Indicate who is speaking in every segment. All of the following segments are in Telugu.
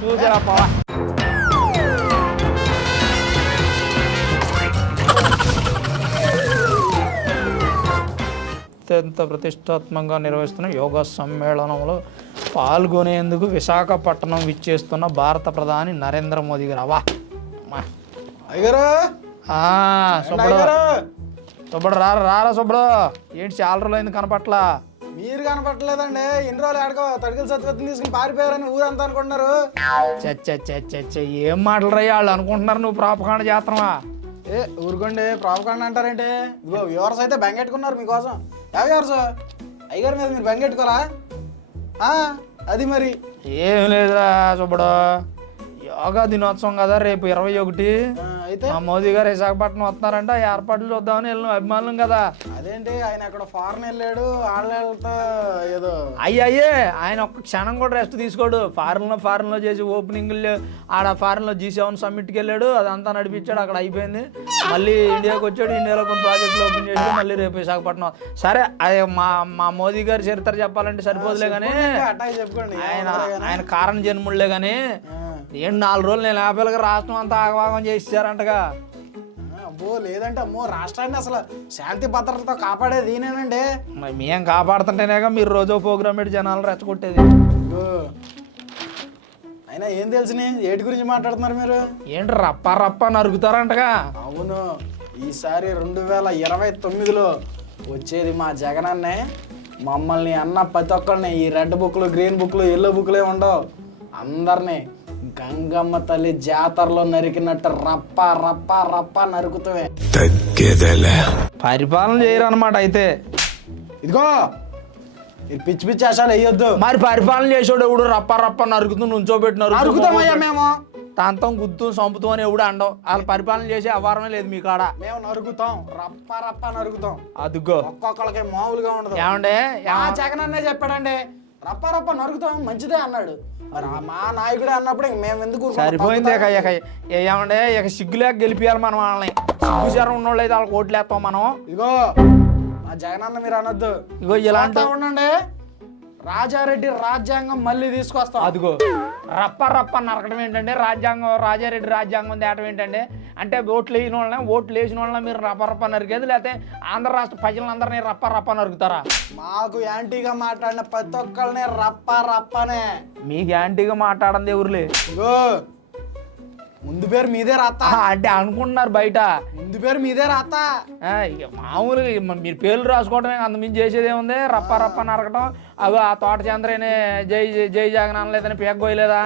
Speaker 1: చూసారా పోవా అత్యంత ప్రతిష్టాత్మకంగా నిర్వహిస్తున్న యోగా సమ్మేళనంలో పాల్గొనేందుకు విశాఖపట్నం విచ్చేస్తున్న భారత ప్రధాని నరేంద్ర మోదీ గారు. అవా సుబ్బడు. సుబ్బడు రారా రారా సుబ్బడు. ఏంటి చాలా రోజులు అయింది కనపట్లా.
Speaker 2: మీరు కనపట్టలేదండి ఇన్ని రోజులు ఆడుకో తడికలు సత్వత్వం తీసుకుని పారిపోయారని ఊరంతా అనుకుంటున్నారు.
Speaker 1: చచ్చ ఏం మాటలు రయ్యా వాళ్ళు అనుకుంటున్నారు నువ్వు ప్రాపకాండ చేస్తున్నావా?
Speaker 2: ఏ ఊరుకోండి ప్రాపకాండ అంటారేంటి? ఇదిగో వ్యూవర్స్ అయితే బెంగెట్టుకున్నారు మీకోసం. వ్యూవర్స్ అయ్యగారు మీద మీరు బెంగెట్టుకోరా? అది మరి.
Speaker 1: ఏం లేదురా సుబ్బడు. యోగా దినోత్సవం కదా రేపు ఇరవై ఒకటి.
Speaker 2: అయితే
Speaker 1: మా మోదీ గారు విశాఖపట్నం వస్తున్నారంట ఏర్పాట్లు చూద్దామని వెళ్ళిన. అభిమానులం కదా.
Speaker 2: అదేంటి ఆయన అక్కడ ఫారెన్ వెళ్ళాడు ఏదో
Speaker 1: అయ్యి అయ్యే ఆయన ఒక్క క్షణం కూడా రెస్ట్ తీసుకోడు. ఫారెన్లో ఫారెన్లో చేసి ఓపెనింగ్లు ఆడ ఫారెన్లో జీ సెవెన్ సమ్మిట్కి వెళ్ళాడు అదంతా నడిపించాడు అక్కడ అయిపోయింది. మళ్ళీ ఇండియాకి వచ్చాడు ఇండియాలో కొన్ని ప్రాజెక్టులు ఓపెన్ చేసి మళ్ళీ రేపు విశాఖపట్నం. సరే అది మా మా మోదీ గారి చరిత్ర చెప్పాలంటే సరిపోదులే కానీ ఆయన ఆయన కారణ జన్ముళ్ళే కానీ
Speaker 2: ఆ.
Speaker 1: ఏం నాలుగు రోజులు నేను ఆపేలకి రాష్ట్రం అంతా ఆగవాగం చేసేసారంటగా
Speaker 2: ఆ, అబ్బో లేదంటే అమ్మో రాష్ట్రాన్ని అసలు శాంతి భద్రతతో కాపాడేది ఈయనేనండి.
Speaker 1: మరి మేం కాపాడుతుంటేనేగా మీరు రోజు ప్రోగ్రామ్ పెట్టి జనాలు రెచ్చగొట్టేది.
Speaker 2: అయినా ఏం తెలిసినాయి ఏటి గురించి మాట్లాడుతున్నారు మీరు?
Speaker 1: ఏంటి రప్ప రప్ప నరుకుతారంటగా
Speaker 2: అవును ఈసారి రెండు వేల ఇరవై తొమ్మిదిలో వచ్చేది మా జగనన్నే. మమ్మల్ని అన్న ప్రతి ఒక్కరిని ఈ రెడ్ బుక్లు గ్రీన్ బుక్లు ఎల్లో బుక్లే ఉండవు. అందరినీ గంగమ్మ తల్లి జాతరలో నరికినట్టు రప్ప రప్ప రప్ప నరుకుతామే
Speaker 1: పరిపాలన చేయరు అనమాట అయితే.
Speaker 2: ఇదిగో ఈ పిచ్చి పిచ్చి ఆశాలు వేయొద్దు.
Speaker 1: మరి పరిపాలన చేసాడు ఎవడు? రప్ప రప్ప నరుకుతూ నుంచోబెట్టి
Speaker 2: నరుకుతామయ్యా
Speaker 1: నరుకుతామయ్యా
Speaker 2: మేము.
Speaker 1: తాంతం గుద్దు సంపుతాం అని ఎవడు అండవు. వాళ్ళు పరిపాలన చేసే అవారమే లేదు మీ కాడ.
Speaker 2: మేము నరుకుతాం. రప్ప రప్ప నరుకుతాం.
Speaker 1: అదుగో.
Speaker 2: ఒక్కొక్కరికి మామూలుగా ఉండదు.
Speaker 1: ఏమండే?
Speaker 2: ఆ జగన్ అన్నే చెప్పాడండి. రప్ప రప్ప నరుకుతాం మంచిదే అన్నాడు. మరి మా నాయకుడే అన్నప్పుడు ఇంక మేము ఎందుకు?
Speaker 1: సరిపోయింది ఇక ఇక ఏ- ఏమండే ఇక సిగ్గులేక గెలిపియాలి మనం వాళ్ళని. సిగ్గు శరం ఉన్నోళ్ళు అయితే వాళ్ళకి ఓట్లు వేస్తాం మనం.
Speaker 2: ఇదిగో మా జగన్ అన్న మీరు అనొద్దు.
Speaker 1: ఇగో ఇలాంటి
Speaker 2: చూస్తా ఉండండి. రాజారెడ్డి రాజ్యాంగం మళ్ళీ తీసుకొస్తాం.
Speaker 1: అదిగో. రప్ప రప్ప నరకడం ఏంటంటే రాజ్యాంగం రాజారెడ్డి రాజ్యాంగం తేటం ఏంటంటే అంటే ఓట్లు వేసిన వాళ్ళని ఓట్లు వేసిన వాళ్ళని మీరు రప్ప రప్ప నరికేది? లేకపోతే ఆంధ్ర రాష్ట్ర ప్రజలందరినీ రప్ప రప్ప నరుకుతారా?
Speaker 2: మాకు యాంటీగా మాట్లాడిన ప్రతి ఒక్కరిని రప్ప రప్పనే.
Speaker 1: మీకు యాంటీగా మాట్లాడంది ఎవరులే?
Speaker 2: ముందు పేరు మీదే రాత.
Speaker 1: అంటే అనుకుంటున్నారు బయట.
Speaker 2: ముందు పేరు మీదే రాత.
Speaker 1: మామూలుగా మీరు పేర్లు రాసుకోవడమే అంతమించి చేసేది ఏముంది? రప్ప రప్ప నరకటం అగో ఆ తోట చంద్రనే జై జై- జగన్ అనలేదని పేగోయలేదా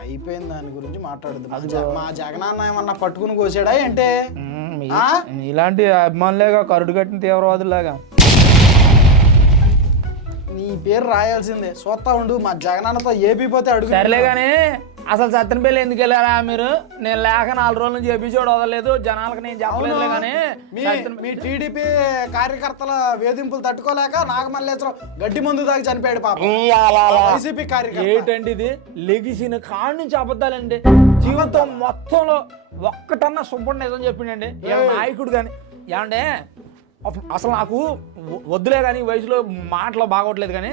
Speaker 2: అయిపోయింది దాని గురించి మాట్లాడదు మా జగనన్న ఏమన్నా పట్టుకుని కోసాడా ఆ?
Speaker 1: ఇలాంటి అభిమానులేగా కరుడు కట్టిన తీవ్రవాదులాగా
Speaker 2: నీ పేరు రాయాల్సిందే. చూస్తా ఉండు మా జగనన్నతో ఏపీ పోతే అడుగు.
Speaker 1: సరేలే కానీ అసలు సత్యనపల్లి ఎందుకు వెళ్ళారా మీరు? నేను లేక నాలుగు రోజుల నుంచి ఎపిసోడ్ వదలలేదు. జనాలకు నేను చెప్పలేదు కానీ
Speaker 2: మీ టీడీపీ కార్యకర్తల వేధింపులు తట్టుకోలేక నాగమల్లేశ్వరం గడ్డి మందు దాకా చనిపోయాడు పాప. వైసీపీ కార్యకర్త.
Speaker 1: ఏంటండి ఇది? లెగిసిన కాడి నుంచి అబద్ధాలండి. జీవితం మొత్తంలో ఒక్కటన్నా శుభ్రం నిజం చెప్పిండండి. ఏ నాయకుడు కానీ ఏమంటే అసలు నాకు వద్దులే కానీ వయసులో మాటలు బాగోట్లేదు కానీ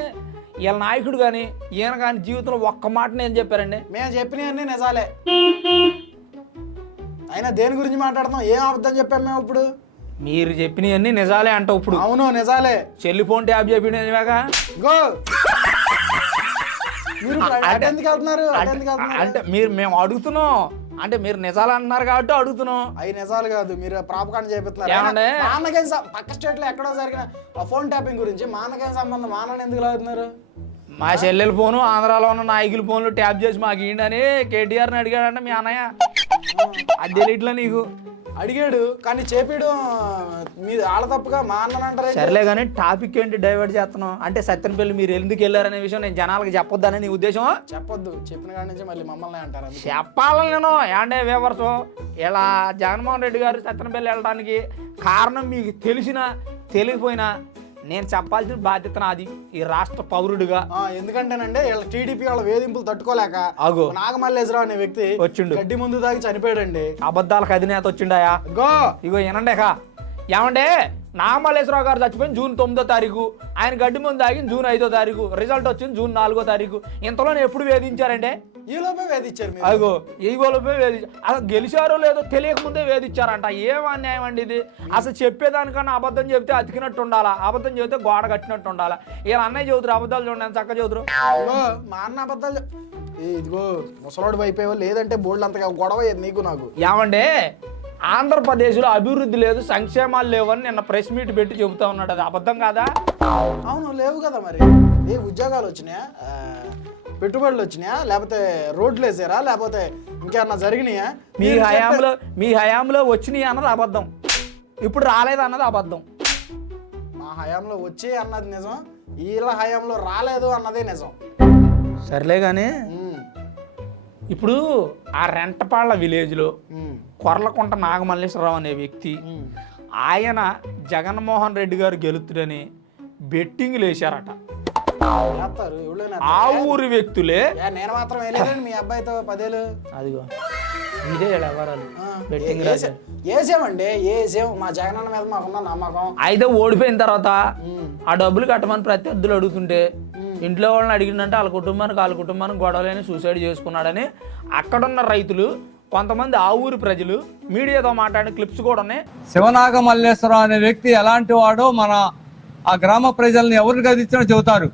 Speaker 1: వీళ్ళ నాయకుడు కానీ ఈయన కానీ జీవితంలో ఒక్క మాట నేను చెప్పారండి.
Speaker 2: మేము చెప్పినవన్నీ నిజాలే. అయినా దేని గురించి మాట్లాడుతున్నాం ఏం అబద్ధం చెప్పాం మేము ఇప్పుడు?
Speaker 1: మీరు చెప్పినవన్నీ నిజాలే అంటావు ఇప్పుడు.
Speaker 2: అవును నిజాలే.
Speaker 1: చెల్లి ఫోన్ ట్యాప్ చెప్పిన నిజమేగా
Speaker 2: గో! మీరు అటు ఎందుకు వెళ్తున్నారు? అటు వెళ్తున్నారు?
Speaker 1: అంటే మీరు మేము అడుగుతున్నాం. అంటే మీరు నిజాలు అంటున్నారు కాబట్టి అడుగుతున్నాం.
Speaker 2: అవి నిజాలు కాదు మీరు ప్రాపకాండ చేపిస్తున్నారు.
Speaker 1: ఏమండి?
Speaker 2: అయినా మా అన్నకేం సం- పక్క స్టేట్లో ఎక్కడో జరిగిన ఫోన్ ట్యాపింగ్ గురించి మా అన్నకేం సంబంధం మా అన్నని ఎందుకు లాగుతున్నారు?
Speaker 1: మా చెల్లెల ఫోను ఆంధ్రాలో ఉన్న నాయకుల ఫోన్లు ట్యాప్ చేసి మాకు ఇయ్యండి కేటీఆర్ని అడిగాడంట మీ అన్నయ్య. అది తెలియట్లే నీకు?
Speaker 2: అడిగాడు కానీ చేపియడం మీ వాళ్ళ తప్పుగా మా అన్నని అంటారే
Speaker 1: సర్లే కానీ టాపిక్ ఏంటి డైవర్ట్ చేస్తున్నాం అంటే సత్యనపల్లి మీరు ఎందుకు వెళ్ళారనే విషయం నేను జనాలకు చెప్పొద్దని నీ ఉద్దేశం
Speaker 2: చెప్పొద్దు. చెప్పిన కాడి నుంచి మళ్ళీ మమ్మల్ని అంటారు అందుకే.
Speaker 1: చెప్పాలని నేను. ఏండే వేవర్సు ఇలా జగన్మోహన్ రెడ్డి గారు సత్యనపల్లి వెళ్ళడానికి కారణం మీకు తెలిసినా తెలియకపోయినా నేను చెప్పాల్సిన బాధ్యత నాది ఈ రాష్ట్ర పౌరుడిగా.
Speaker 2: ఆ, ఎందుకంటేనండి వీళ్ళ టీడీపీ వాళ్ళ వేధింపులు తట్టుకోలేక
Speaker 1: అగో.
Speaker 2: నాగమల్లేశ్వరరావు అనే వ్యక్తి
Speaker 1: వచ్చిండు.
Speaker 2: గడ్డి ముందు దాగి చనిపోయాడండి.
Speaker 1: అబద్ధాలకు అధినేత వచ్చిండాయా?
Speaker 2: గో
Speaker 1: ఇగో వినండేక ఏమండే? నాగమల్లేశ్వరరావు గారు చచ్చిపోయింది జూన్ తొమ్మిదో తారీఖు. ఆయన గడ్డి ముందు తాగింది జూన్ ఐదో తారీఖు. రిజల్ట్ వచ్చింది జూన్ నాలుగో తారీఖు. ఇంతలోనే ఎప్పుడు వేధించారంటే
Speaker 2: ఈ లోపే వేధించారు మీరు.
Speaker 1: అదిగో ఈ గోలపై వేధించారు అసలు గెలిచారో లేదో తెలియక ముందే వేధించారంట. ఏం అన్యాయం అండి ఇది? అసలు చెప్పేదానికన్నా అబద్ధం చెప్తే అతికినట్టు ఉండాలా? అబద్ధం చెబితే గోడ కట్టినట్టు ఉండాలా? ఇలా అన్నయ్య చదువుతారు అబద్ధాలు చూడండి చక్క చదువుతారు.
Speaker 2: ఇదిగో మా అన్న అబద్ధాలు ఇదిగో ముసలోడు అయిపోయావు లేదంటే బోల్డ్ అంతగా గొడవ నీకు నాకు.
Speaker 1: ఏమంటే ఆంధ్రప్రదేశ్లో అభివృద్ధి లేదు సంక్షేమాలు లేవని నిన్న ప్రెస్ మీట్ పెట్టి చెబుతా ఉన్నాడు. అది అబద్ధం కాదా?
Speaker 2: అవును లేవు కదా మరి. ఏ ఉద్యోగాలు వచ్చినాయా? పెట్టుబడులు వచ్చినాయా? లేకపోతే రోడ్లు వేసారా? లేకపోతే ఇంకేమన్నా జరిగినాయా?
Speaker 1: మీ హయాంలో మీ హయాంలో వచ్చినాయి అన్నది అబద్ధం. ఇప్పుడు రాలేదు అన్నది అబద్ధం.
Speaker 2: మా హయాంలో వచ్చే అన్నది నిజం. వీళ్ళ హయాంలో రాలేదు అన్నదే నిజం.
Speaker 1: సర్లే కానీ
Speaker 2: ఉమ్,
Speaker 1: ఇప్పుడు ఆ రెంటపాళ్ళ విలేజ్లో
Speaker 2: ఉమ్,
Speaker 1: కొర్లకుంట నాగమల్లేశ్వరరావు అనే వ్యక్తి
Speaker 2: ఉమ్.
Speaker 1: ఆయన జగన్మోహన్ రెడ్డి గారు గెలుతుడని బెట్టింగ్లు వేశారట. ఆ ఊరి వ్యక్తులే.
Speaker 2: నేను మాత్రం వేయలేదండి మీ అబ్బాయితో పదేలు
Speaker 1: అదిగో. ఇదే వ్యవహారాలు. బెట్టింగ్
Speaker 2: ఏసామండి ఏసాం మా జగనన్న మీద మాకున్న నమ్మకం.
Speaker 1: అయితే ఓడిపోయిన తర్వాత ఆ డబ్బులు కట్టమని ప్రత్యర్థులు అడుగుతుంటే ఇంట్లో వాళ్ళని అడిగిందంటే వాళ్ళ కుటుంబానికి వాళ్ళ కుటుంబానికి గొడవలేని సూసైడ్ చేసుకున్నాడని అక్కడున్న రైతులు కొంతమంది ఆ ఊరి ప్రజలు మీడియాతో మాట్లాడిన క్లిప్స్ కూడా ఉన్నాయి.
Speaker 3: శివనాగ మల్లేశ్వరరావు అనే వ్యక్తి ఎలాంటి వాడో మన ఆ గ్రామ ప్రజల్ని ఎవరిని గదించినా చెబుతారు.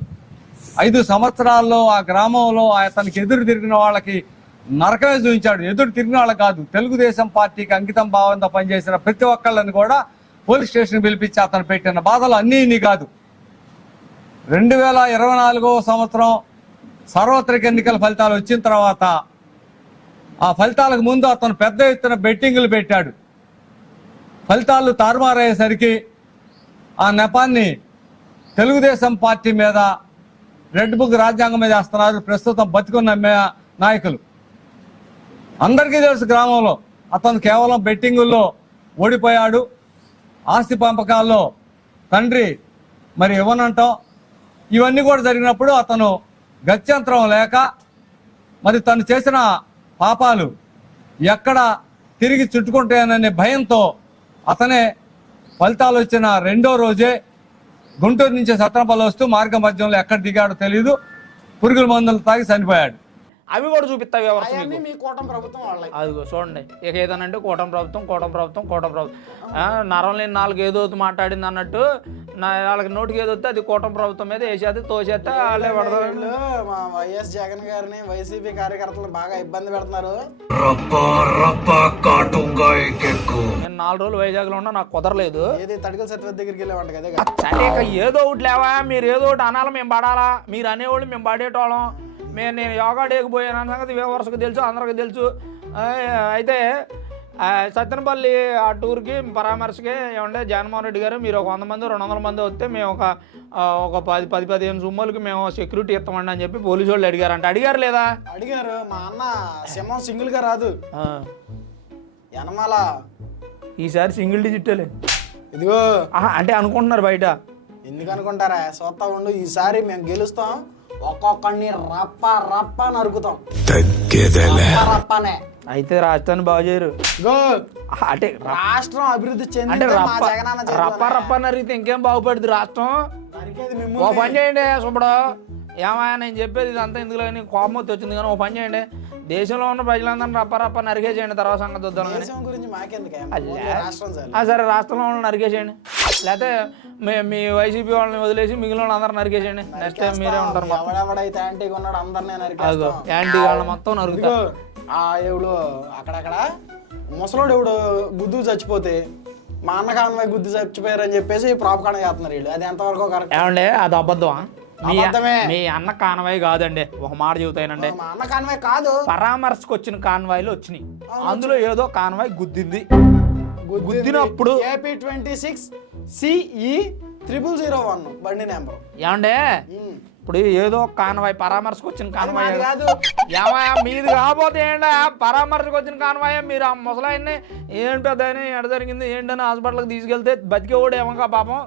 Speaker 3: ఐదు సంవత్సరాల్లో ఆ గ్రామంలో అతనికి ఎదురు తిరిగిన వాళ్ళకి నరకమే చూపించాడు. ఎదురు తిరిగిన వాళ్ళు కాదు. తెలుగుదేశం పార్టీకి అంకితం భావంతో పనిచేసిన ప్రతి ఒక్కళ్ళని కూడా పోలీస్ స్టేషన్ పిలిపించి అతను పెట్టిన బాధలు అన్నీ ఇన్ని కాదు. రెండు వేల ఇరవై నాలుగో సంవత్సరం సార్వత్రిక ఎన్నికల ఫలితాలు వచ్చిన తర్వాత ఆ ఫలితాలకు ముందు అతను పెద్ద ఎత్తున బెట్టింగులు పెట్టాడు. ఫలితాలు తారుమారయ్యేసరికి ఆ నెపాన్ని తెలుగుదేశం పార్టీ మీద రెడ్ బుక్ రాజ్యాంగం మీద వేస్తున్నారు. ప్రస్తుతం బతికున్న నాయకులు. అందరికీ తెలుసు గ్రామంలో అతను కేవలం బెట్టింగుల్లో ఓడిపోయాడు. ఆస్తి పంపకాల్లో తండ్రి మరి ఇవ్వనంటాం. ఇవన్నీ కూడా జరిగినప్పుడు అతను గత్యంతరం లేక మరి తను చేసిన పాపాలు ఎక్కడ తిరిగి చుట్టుకుంటాయననే భయంతో అతనే ఫలితాలు వచ్చిన రెండో రోజే గుంటూరు నుంచి సత్రపల్లి వస్తూ మార్గ మధ్యంలో ఎక్కడ దిగాడో తెలియదు పురుగుల మందులు తాగి చనిపోయాడు.
Speaker 1: అవి కూడా చూపిస్తావు
Speaker 2: ఎవరు కూటమి ప్రభుత్వం వాళ్ళకి
Speaker 1: చూడండి. ఇక ఏదనంటే కూటమి ప్రభుత్వం కూటమి ప్రభుత్వం కూటమి ప్రభుత్వం. నరం లేని నాలుగు ఏదో మాట్లాడింది అన్నట్టు వాళ్ళకి నోటికి ఏదో అది కూటమి ప్రభుత్వం మీద వేసేది తోసేస్తే వాళ్ళే పడతారు.
Speaker 2: వైఎస్ జగన్ గారిని వైసీపీ కార్యకర్తలు బాగా ఇబ్బంది పెడుతున్నారు.
Speaker 1: నేను నాలుగు రోజులు వైజాగ్లో ఉన్నా నాకు కుదరలేదు.
Speaker 2: ఏది తడికల సత్వ దగ్గరికి వెళ్ళేవాడి కదా
Speaker 1: ఏదో ఒకటి లేవా? మీరు ఏదో ఒకటి అనాలి మేము పడాలా? మీరు అనేవాళ్ళు మేము పడేటోళ్ళం. మేము నేను యోగా డేకి పోయాను. అన్న సంగతి వరుసకు తెలుసు అందరికి తెలుసు. అయితే ఆ, సత్తెనపల్లి ఆ టూర్కి పరామర్శకి ఏమంటే జగన్మోహన్ రెడ్డి గారు మీరు ఒక వంద మంది రెండు వందల మంది వస్తే మేము ఒక ఒక పది పది పదిహేను సుమ్మలకి మేము సెక్యూరిటీ ఇస్తామండి అని చెప్పి పోలీసు వాళ్ళు అడిగారంట. అడిగారు లేదా?
Speaker 2: అడిగారు. మా అన్న సింహం సింగిల్గా రాదు.
Speaker 1: ఆ,
Speaker 2: యనమాల.
Speaker 1: ఈసారి సింగిల్ డిజిటలే
Speaker 2: ఇదిగో.
Speaker 1: అంటే అనుకుంటున్నారు బయట.
Speaker 2: ఎందుకు అనుకుంటారా? సొత్త ఉండు ఈసారి మేము గెలుస్తాం. ఒక్కొక్కడిని రప్ప రప్ప నరుకుతాం రప్ప రప్పనే.
Speaker 1: అయితే రాజధాని బాగు చేయరు. అంటే
Speaker 2: రాష్ట్రం అభివృద్ధి
Speaker 1: అంటే
Speaker 2: మా
Speaker 1: రప్ప రప్ప నరిగితే ఇంకేం బాగుపడుతుంది రాష్ట్రం. ఓ. పని చేయండి సుబ్బడు. ఏమాయా నేను చెప్పేది ఇదంతా ఎందుకు కానీ కోపం వచ్చి వచ్చింది కానీ ఓ పని చేయండి. దేశంలో ఉన్న ప్రజలందరినీ రప్ప రప్ప నరికేసేయండి తర్వాత సంగతి వద్దాం కానీ.
Speaker 2: దేశం గురించి మాకెందుకే
Speaker 1: అల్లే.
Speaker 2: ఓన్లీ రాష్ట్రం చాలు.
Speaker 1: ఆ, సరే రాష్ట్రంలో వాళ్ళని నరికేసేయండి లేకపోతే మీ మీ వైసీపీ వాళ్ళని వదిలేసి మిగిలిన వాళ్ళందరూ నరికేసేయండి. నెక్స్ట్ టైం మీరే ఉంటారు
Speaker 2: ఎవడెవడైతే యాంటీగా ఉన్నాడు అందరినీ
Speaker 1: అదిగో
Speaker 2: నరికేస్తాం
Speaker 1: యాంటీ వాళ్ళని మొత్తం నరుగుతారు
Speaker 2: ఇదిగో ఆ ఎవడు అక్కడక్కడ ముసలోడు ఎవడు గుద్దు చచ్చిపోతే మా అన్న కాన్వాయ్ గుద్దు చచ్చిపోయారని చెప్పేసి ప్రాపకాండ చేస్తున్నారు వీళ్ళు. అది ఎంతవరకు కరెక్ట్
Speaker 1: ఏమండి అది అబద్ధమే. మీ అన్న కానవాయి కాదండి. ఒక మాట చెబుతానండి
Speaker 2: మా అన్న కాన్వాయ్ కాదు.
Speaker 1: పరామర్శకు వచ్చిన కాన్వాయ్లు వచ్చినాయి. అందులో ఏదో కాన్వాయ్ గుద్దింది. గుద్దినప్పుడు
Speaker 2: AP twenty six CE triple zero one బండి నెంబర్.
Speaker 1: ఏమండే? ఇప్పుడు ఏదో కాన్వాయ్ పరామర్శకు వచ్చిన కాన్వాయ్
Speaker 2: కాదు.
Speaker 1: ఏమయ్యా మీది కాకపోతే ఏంటా పరామర్శకు వచ్చిన కాన్వాయ్? మీరు ఆ ముసలాయన్ని ఏంటి పెద్ద ఆయన ఎడ జరిగింది ఏంటని హాస్పిటల్కి తీసుకెళ్తే బతికేవాడు ఏమో పాపం?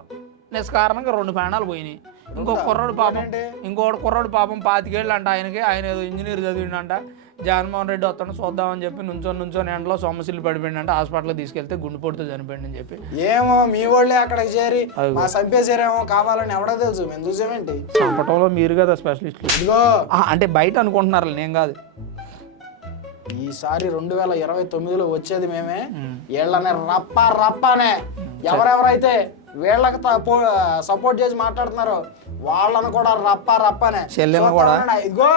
Speaker 1: నిష్కారణంగా రెండు ప్రాణాలు పోయినాయి. ఇంకో కుర్రాడు పాపం ఇంకోటి కుర్రాడు పాపం పాతికేళ్ళు అంట ఆయనకి. ఆయన ఏదో ఇంజనీర్ చదివిండంట. జగన్మోహన్ రెడ్డి వస్తాను చూద్దామని చెప్పి నుంచొని నుంచొని ఎండలో సొమ్మసిల్లు పడిపోయింది అంటే హాస్పిటల్కి తీసుకెళ్తే గుండెపోటుతో చనిపోయింది అని చెప్పి.
Speaker 2: ఏమో మీ వాళ్ళే అక్కడికి చేరి మా చంపేసారేమో కావాలని ఎవడో తెలుసు మేము చూసామేంటి?
Speaker 1: చంపటంలో మీరు కదా స్పెషలిస్టులు.
Speaker 2: ఇదిగో.
Speaker 1: అంటే బయట అనుకుంటున్నారు నేను కాదు.
Speaker 2: ఈసారి రెండు వేల ఇరవై తొమ్మిదిలో వచ్చేది మేమే. వీళ్ళని రప్ప రప్పనే. ఎవరెవరైతే వీళ్ళకి సపోర్ట్ చేసి మాట్లాడుతున్నారో వాళ్ళని కూడా రప్ప రప్పనే.
Speaker 1: చెల్లెల్ని కూడా?
Speaker 2: ఇదిగో.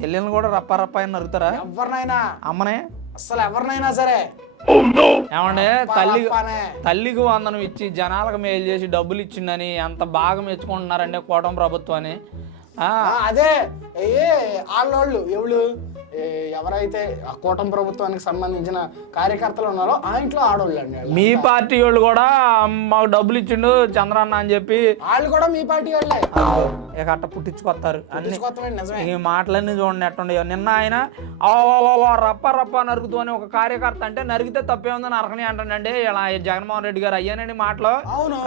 Speaker 1: చెల్లెల్ని కూడా రప్ప రప్ప అని నరుకుతారా
Speaker 2: ఎవరినైనా.
Speaker 1: అమ్మనే.
Speaker 2: అసలు ఎవరినైనా సరే.
Speaker 1: ఏమంటే తల్లి తల్లికి వందనం ఇచ్చి జనాలకు మేలు చేసి డబ్బులు ఇచ్చిందని ఎంత బాగా మెచ్చుకుంటున్నారంటే కూటమి ప్రభుత్వాన్ని.
Speaker 2: అదే. వాళ్ళోళ్ళు ఎవళ్ళు? ఏ, ఎవరైతే ఆ కూటమి ప్రభుత్వానికి సంబంధించిన కార్యకర్తలు ఉన్నారో ఆ ఇంట్లో వాళ్ళు.
Speaker 1: మీ పార్టీ వాళ్ళు కూడా మాకు డబ్బులు ఇచ్చిండు చంద్రన్న అని చెప్పి
Speaker 2: వాళ్ళు కూడా మీ పార్టీ వాళ్ళే.
Speaker 1: ఇక అట్ట పుట్టించుకొస్తారు ఈ మాటలన్నీ చూడండి ఎట్టుండయో నిన్న ఆయన "ఆ, ఆ, ఆ, ఆ, రప్ప రప్ప నరుకుతూ అని ఒక కార్యకర్త అంటే నరికితే తప్పే ఉందని నరకని అంటానండి ఇలా జగన్మోహన్ రెడ్డి గారు అయ్యానండి మాటలు.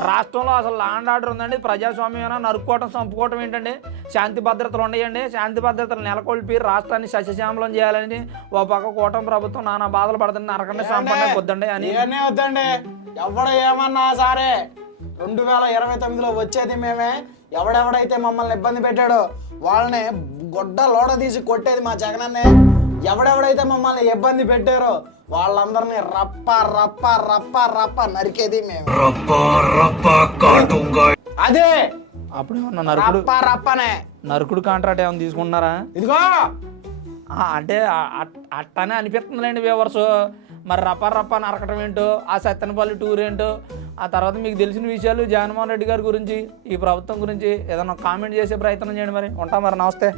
Speaker 1: రాష్ట్రంలో అసలు లాండ్ ఆర్డర్ ఉందండి. ప్రజాస్వామ్యం నరుక్కోవటం చంపుకోవటం ఏంటండి? శాంతి భద్రతలు ఉండయండి శాంతి భద్రతలు నెలకొల్పి రాష్ట్రాన్ని ప్రారంభం చేయాలని ఓ పక్క కూటమి ప్రభుత్వం నానా బాధలు పడుతుంది. నరకండి సంపండి వద్దండి అని.
Speaker 2: వద్దండి. ఎవడు ఏమన్నా సరే. రెండు వేల ఇరవై తొమ్మిదిలో వచ్చేది మేమే. ఎవడెవడైతే మమ్మల్ని ఇబ్బంది పెట్టాడో వాళ్ళని గొడ్డ లోడ తీసి కొట్టేది మా జగనన్నే. ఎవడెవడైతే మమ్మల్ని ఇబ్బంది పెట్టారో వాళ్ళందరినీ రప్ప రప్ప రప్ప రప్ప నరికేది మేము. అదే.
Speaker 1: అప్పుడే నరకుడు
Speaker 2: రప్ప రప్పనే.
Speaker 1: నరకుడు కాంట్రాక్ట్ ఏమైనా తీసుకుంటున్నారా?
Speaker 2: ఇదిగో.
Speaker 1: అంటే అట్- అట్టనే అనిపిస్తుందిలేండి వ్యూవర్స్. మరి రప్ప రపా నరకటం ఏంటో ఆ సత్తెనపల్లి టూర్ ఏంటో ఆ తర్వాత మీకు తెలిసిన విషయాలు జగన్మోహన్ రెడ్డి గారి గురించి ఈ ప్రభుత్వం గురించి ఏదైనా కామెంట్ చేసే ప్రయత్నం చేయండి మరి. ఉంటాం మరి నమస్తే.